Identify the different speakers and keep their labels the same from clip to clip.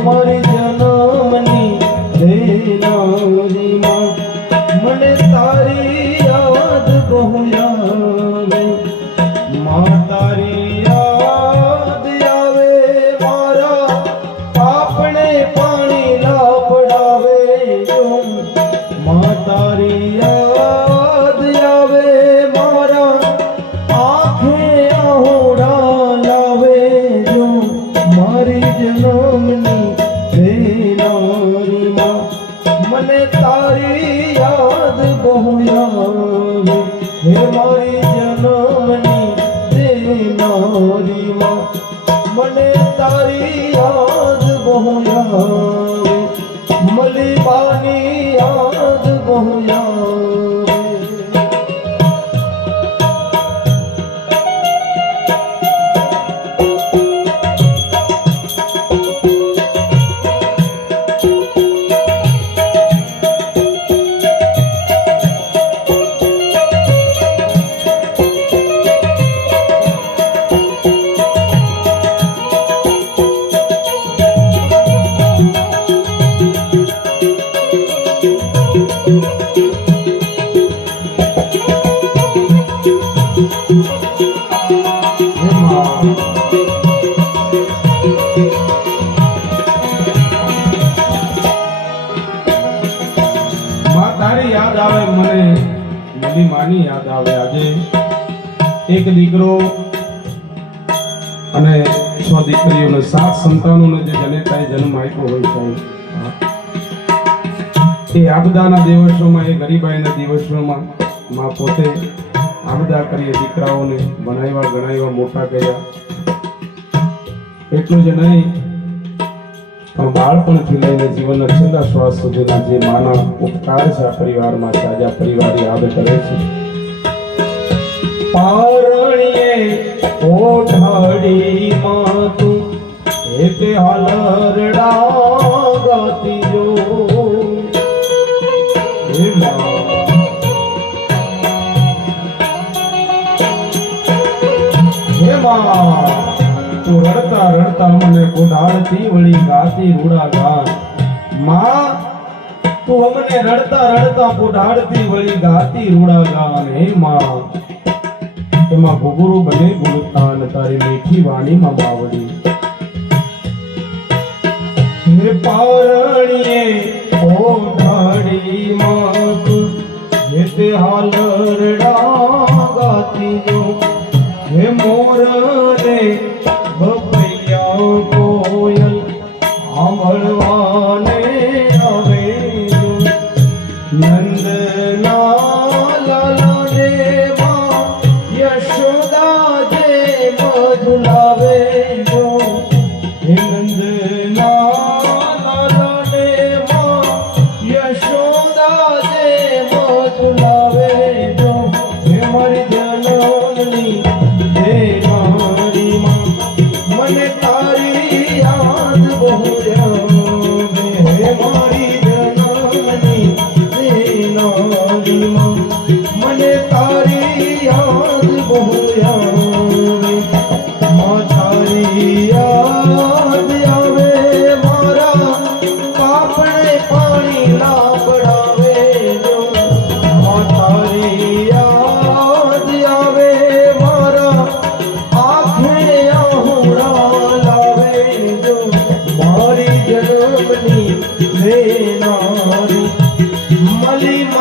Speaker 1: મારી જન્મની દેનારીમાં મને તારી યાદ બહુ આવે મને તારી યાદ બહુ હે મારી જન્મની માં. મને તારી યાદ બહુ મલી બાની યાદ એ આપદાના દિવસોમાં, એ ગરીબાઈના દિવસોમાં માં પોતે આપદા કરીએ દીકરાઓને, બનાવ્યા, ગણાવ્યા, મોટા કર્યા. એટલું જ નહીં, પણ બાળપણથી લઈને જીવનના છેલ્લા શ્વાસ સુધીના જે માનવ ઉપકાર છે આ પરિવારમાં આ પરિવાર યાદ કરે છે. પારણીએ ઓઢાડી માં તું એક હાલરડા ગાતી જો હે માં હે માં. તું રડતા રડતા મને ગોડાળતી વળી ગાતી રૂડા ગાનમાં, તું અમને રડતા રડતા ગોડાળતી વળી ગાતી રૂડા ગાન હે માં, એમાં ઘુઘરું બને ગુરુતાન તારી મીઠી વાણીમાં બાવડી હે પારણીએ ઘડી માં હે તે હાલરડા મને તારી યાદ બહુ યાદ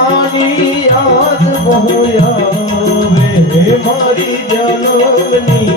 Speaker 1: માની યાદ બહુ આવે. મારી જન્મની